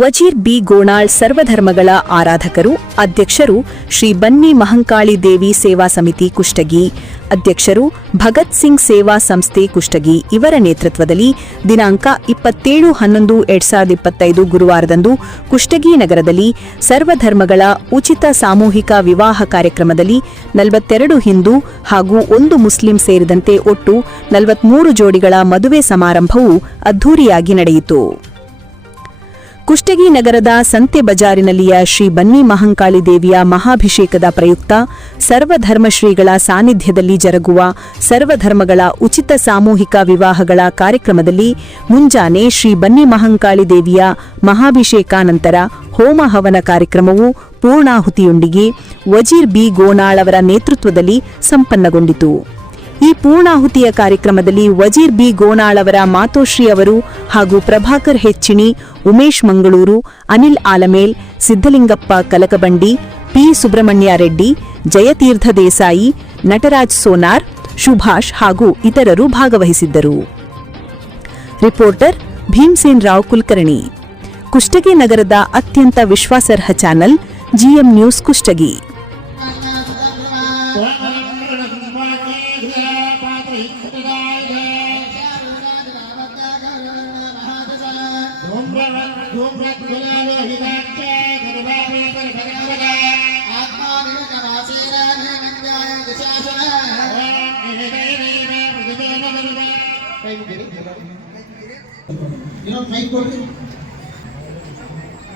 ವಜೀರ್ B ಗೋಣಾಳ್ ಸರ್ವಧರ್ಮಗಳ ಆರಾಧಕರು, ಅಧ್ಯಕ್ಷರು ಶ್ರೀ ಬನ್ನಿ ಮಹಂಕಾಳಿ ದೇವಿ ಸೇವಾ ಸಮಿತಿ ಕುಷ್ಟಗಿ, ಅಧ್ಯಕ್ಷರು ಭಗತ್ ಸಿಂಗ್ ಸೇವಾ ಸಂಸ್ಥೆ ಕುಷ್ಟಗಿ ಇವರ ನೇತೃತ್ವದಲ್ಲಿ ದಿನಾಂಕ 27/11/2025 ಗುರುವಾರದಂದು ಕುಷ್ಟಗಿ ನಗರದಲ್ಲಿ ಸರ್ವಧರ್ಮಗಳ ಉಚಿತ ಸಾಮೂಹಿಕ ವಿವಾಹ ಕಾರ್ಯಕ್ರಮದಲ್ಲಿ 42 ಹಿಂದೂ ಹಾಗೂ 1 ಮುಸ್ಲಿಂ ಸೇರಿದಂತೆ ಒಟ್ಟು 43 ಜೋಡಿಗಳ ಮದುವೆ ಸಮಾರಂಭವು ಅದ್ಧೂರಿಯಾಗಿ ನಡೆಯಿತು. ಕುಷ್ಟಗಿ ನಗರದ ಸಂತೆ ಬಜಾರಿನಲ್ಲಿಯ ಶ್ರೀ ಬನ್ನಿ ಮಹಂಕಾಳಿ ದೇವಿಯ ಮಹಾಭಿಷೇಕದ ಪ್ರಯುಕ್ತ ಸರ್ವಧರ್ಮಶ್ರೀಗಳ ಸಾನ್ನಿಧ್ಯದಲ್ಲಿ ಜರುಗುವ ಸರ್ವಧರ್ಮಗಳ ಉಚಿತ ಸಾಮೂಹಿಕ ವಿವಾಹಗಳ ಕಾರ್ಯಕ್ರಮದಲ್ಲಿ ಮುಂಜಾನೆ ಶ್ರೀ ಬನ್ನಿ ಮಹಂಕಾಳಿ ದೇವಿಯ ಮಹಾಭಿಷೇಕಾನಂತರ ಹೋಮ ಹವನ ಕಾರ್ಯಕ್ರಮವು ಪೂರ್ಣಾಹುತಿಯೊಂದಿಗೆ ವಜೀರ್ ಬಿ ಗೋಣಾಳ್ ಅವರ ನೇತೃತ್ವದಲ್ಲಿ ಸಂಪನ್ನಗೊಂಡಿತು. ಈ ಪೂರ್ಣಾಹುತಿಯ ಕಾರ್ಯಕ್ರಮದಲ್ಲಿ ವಜೀರ್ ಬಿ ಗೋಣಾಳ್ ಅವರ ಮಾತೋಶ್ರೀ ಅವರು ಹಾಗೂ ಪ್ರಭಾಕರ್ ಹೆಚ್ಚಿಣಿ, ಉಮೇಶ್ ಮಂಗಳೂರು, ಅನಿಲ್ ಆಲಮೇಲ್, ಸಿದ್ದಲಿಂಗಪ್ಪ ಕಲಕಬಂಡಿ, ಪಿ ಸುಬ್ರಹ್ಮಣ್ಯ ರೆಡ್ಡಿ, ಜಯತೀರ್ಥ ದೇಸಾಯಿ, ನಟರಾಜ್ ಸೋನಾರ್, ಸುಭಾಷ್ ಹಾಗೂ ಇತರರು ಭಾಗವಹಿಸಿದ್ದರು. ರಿಪೋರ್ಟರ್ ಭೀಮಸೇನ್ ರಾವ್ ಕುಲಕರ್ಣಿ. ಕುಷ್ಟಗಿ ನಗರದ ಅತ್ಯಂತ ವಿಶ್ವಾಸಾರ್ಹ ಚಾನೆಲ್ ಜಿಎಂ ನ್ಯೂಸ್ ಕುಷ್ಟಗಿ.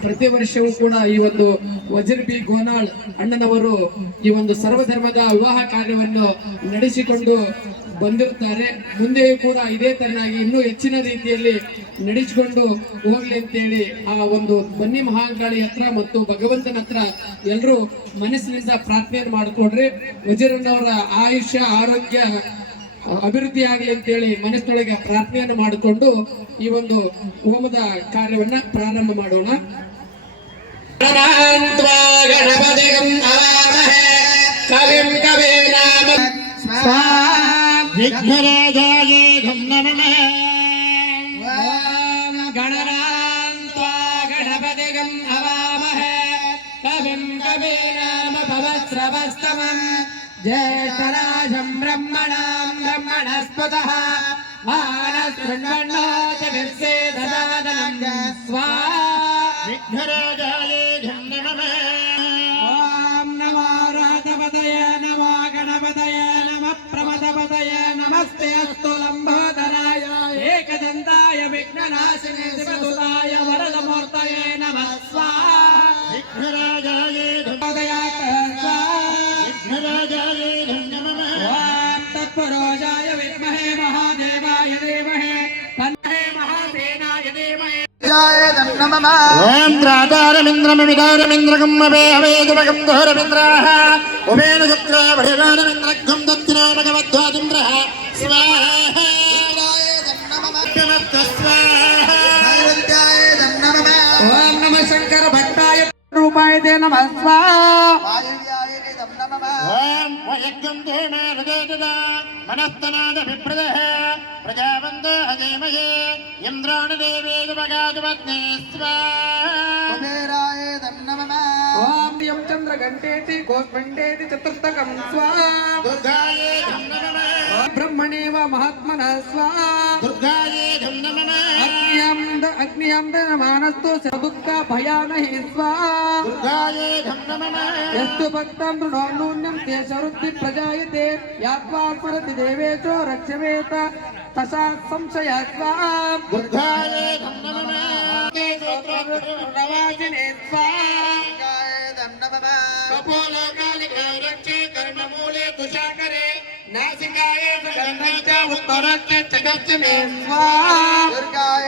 ಪ್ರತಿ ವರ್ಷವೂ ಕೂಡ ಈ ಒಂದು ವಜೀರ್ ಬಿ ಗೋಣಾಳ್ ಅಣ್ಣನವರು ಈ ಒಂದು ಸರ್ವಧರ್ಮದ ವಿವಾಹ ಕಾರ್ಯವನ್ನು ನಡೆಸಿಕೊಂಡು ಬಂದಿರುತ್ತಾರೆ. ಮುಂದೆಯೂ ಕೂಡ ಇದೇ ತರನಾಗಿ ಇನ್ನೂ ಹೆಚ್ಚಿನ ರೀತಿಯಲ್ಲಿ ನಡೆಸಿಕೊಂಡು ಹೋಗ್ಲಿ ಅಂತೇಳಿ ಆ ಒಂದು ಬನ್ನಿ ಮಹಾಂಕಾಳಿ ಹತ್ರ ಮತ್ತು ಭಗವಂತನ ಹತ್ರ ಎಲ್ಲರೂ ಮನಸ್ಸಿನಿಂದ ಪ್ರಾರ್ಥನೆಯನ್ನು ಮಾಡಿಕೊಡ್ರಿ. ವಜೀರಣ್ಣವರ ಆಯುಷ್ಯ ಆರೋಗ್ಯ ಅಭಿವೃದ್ಧಿ ಆಗಲಿ ಅಂತೇಳಿ ಮನಸ್ಸಿನೊಳಗೆ ಪ್ರಾರ್ಥನೆಯನ್ನು ಮಾಡಿಕೊಂಡು ಈ ಒಂದು ಹೋಮದ ಕಾರ್ಯವನ್ನ ಪ್ರಾರಂಭ ಮಾಡೋಣ. ज्येष्ठराजं ब्रह्मणां ब्रह्मणस्पतः आनस्त्वन्नोतिभिर्सेदसादनं स्वाहा विघ्नराजाय नमः। ॐ नमो राधपतये नमो गणपतये नमः प्रमदपतये नमस्ते अस्तु लम्बोदराय एकदन्ताय विघ्ननाशिने शिवसुताय वरदमूर्तये नमः स्वाहा विघ्नराजाय तत्परोजाय विद्महे महादेवाय धीमहि तन्नो महासेनाय धीमहि ओम त्रातारमिन्द्रमिदारमिन्द्रगम्मवे अवेदवगं दोरमिन्द्राः उमेन शुक्रा भैरवानमिन्द्रगं दत्तिनो भगवद्वादिन्द्रः स्वाहा ओम नमः शंकर भट्टाय रूपाय ते नमः स्वाहा ओम वयज्ञं देमानदेतदा मनस्तनादभिप्रदः प्रजावन्दः देमये इन्द्राणदेवेद भगादपत्नी स्वाहा कुबेराय नमः ओम यं चन्द्रघण्टेति गोस्मण्डेति चतुर्थकं स्वाहा दुर्गाय नमः ब्रह्मणे व महात्मनः स्वाहा दुर्गाय नमः अग्नियं मानस्तु सदुःखा भयानहि स्वाहा दुर्गाय नमः यस्तु भक्तं नून्यं ते शरुद्धि प्रजायते यात्वा स्मरति देवेशो रक्षवेत तसा संशय स्वाहा दुर्गाय नमः प्रवासिने स्वाहा कपोलोकालिके रक्षे कर्णमूले तुषाकरे नासिकाय सुगन्धश्च उत्तरश्च चक्षुषे स्वाहा दुर्गाय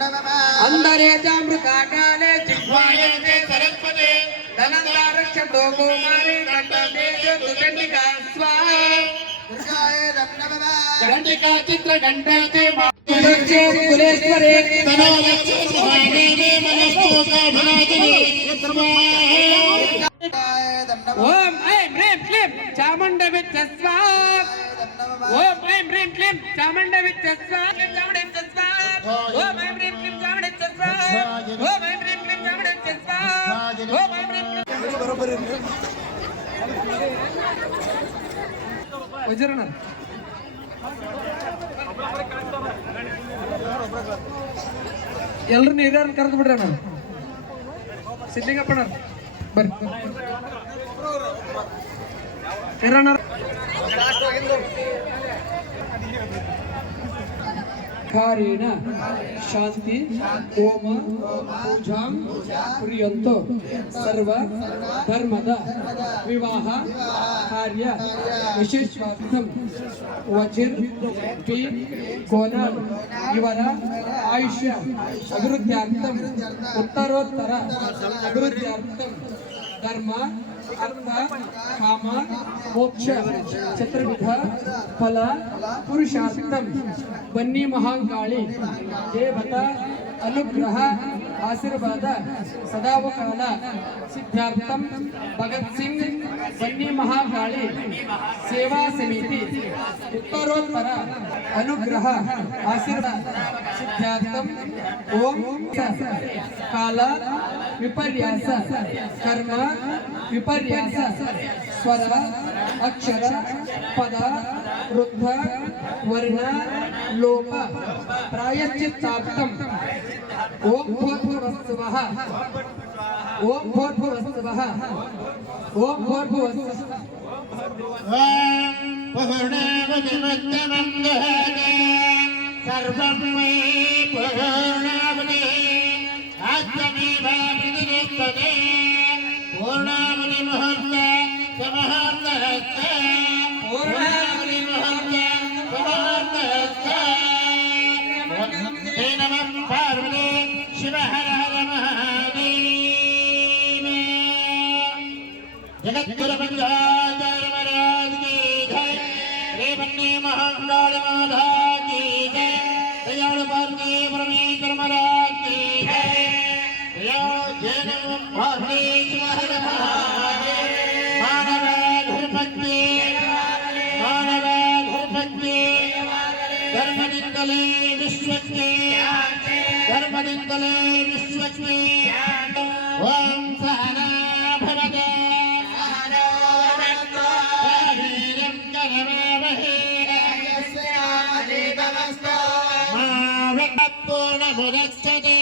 नमः अन्दरे चामृताकाले जिह्वाये ते सरस्वते धनन्दारक्ष भोगोमारे कण्ठदेशो दुचण्डिका स्वाहा दुर्गाय नमः चण्डिका चित्रघण्टे मातुलक्ष्ये कुलेश्वरे तनोरक्षे स्वामिने मनस्तोका भनादिने ओम ऐं ह्रीं क्लीं चामुण्डविद्या स्वाहा ओम ऐं ह्रीं क्लीं चामुण्डविद्या स्वाहा ओम ऐं ह्रीं क्लीं चामुण्डविद्या स्वाहा ओम ऐं ह्रीं क्लीं ವಜ್ರಣ್ಣ ಎಲ್ರು ಹಿರಿಯರನ್ನ ಕರೆದು ಬಿಡ್ರಿ ಅಣ್ಣ. ಸಿದ್ಲಿಂಗಪ್ಪಣ್ಣ ಬರ್ರಿ ಹಿರಣ್ಣ ಕಾರೇಣ ಶಾಂತಿ ಹೋಮ ಪೂಜಾಂ ಕುರಿಯಂತು ಸರ್ವ ಧರ್ಮದ ವಿವಾಹ ಕಾರ್ಯ ವಿಶೇಷಾರ್ಥಂ ವಜಿರ್ ಪಿ ಗೋನಾಳ್ ಇವರ ಆಯುಷ್ಯ ಅಭಿವೃದ್ಧ್ಯಾರ್ಥಂ ಉತ್ತರೋತ್ತರ ಅಭಿವೃದ್ಧ್ಯಾರ್ಥಂ ಧರ್ಮ ಅರ್ಥ ಕಾಮ ಮೋಕ್ಷ ಚತುರ್ವಿಧ ಫಲ ಪುರುಷಾರ್ಥಂ ಬನ್ನಿ ಮಹಾಂಕಾಳಿ ದೇವತಾ ಅನುಗ್ರಹ ಆಶೀರ್ವಾದ ಸದಾವಕಾಲ ಸಿದ್ಧಾರ್ಥಂ ಭಗತ್ ಸಿಂಗ್ ಬನ್ನಿ ಮಹಾಕಾಳಿ ಸೇವಾ ಸಮಿತಿ ಉತ್ತರೋತ್ತರ ಅನುಗ್ರಹ ಆಶೀರ್ವಾದ ಸಿದ್ಧಾರ್ಥಂ ಓಂ ಕಾಲ ವಿಪರ್ಯಾಸ ಕರ್ಮ ವಿಪರ್ಯಾಸ ಸ್ವರ ಅಕ್ಷರ ಪದ ವೃದ್ಧ ವರ್ಣ ಲೋಪ ಪ್ರಾಯಶ್ಚಿತ್ತಾರ್ಥಂ ಓಂ ಭೂರ್ಭುವಸ್ಸುವಃ ಓಂ ಭೂರ್ಭುವಸ್ಸುವಃ ಓಂ ಭೂರ್ಭುವಸ್ಸುವಃ पूर्णावतिमत्तमं दहने सर्वं मे पूर्णावति आत्ममेवावतिरिक्तते पूर्णावतिमुहूर्त समहूर्तहस्त पूर्णावतिमुहूर्त समहूर्तहस्त ते नमः पार्वती शिव हर हर महादेव जगद्गुरु पंचाचार्य महाराज की जय रे बन्नी महाकाल माता की जय दयालु पार्वती परमेश्वर महाराज की जय जय नमः पार्वती शिव हर महादेव मानव धर्मपत्नी धर्मनिंदले विश्वस्ते ओम सहना भवते वीर्यं करवावहै पूर्णमुदच्यते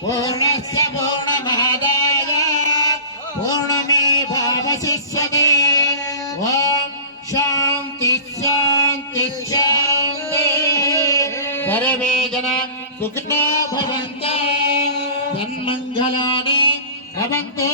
पूर्णस्य पूर्णमादाय पूर्णमेवावशिष्यते ओम शांति शांति शांति सर्वे जना सुखिनो भवन्तु तन्मङ्गलानि भवन्तु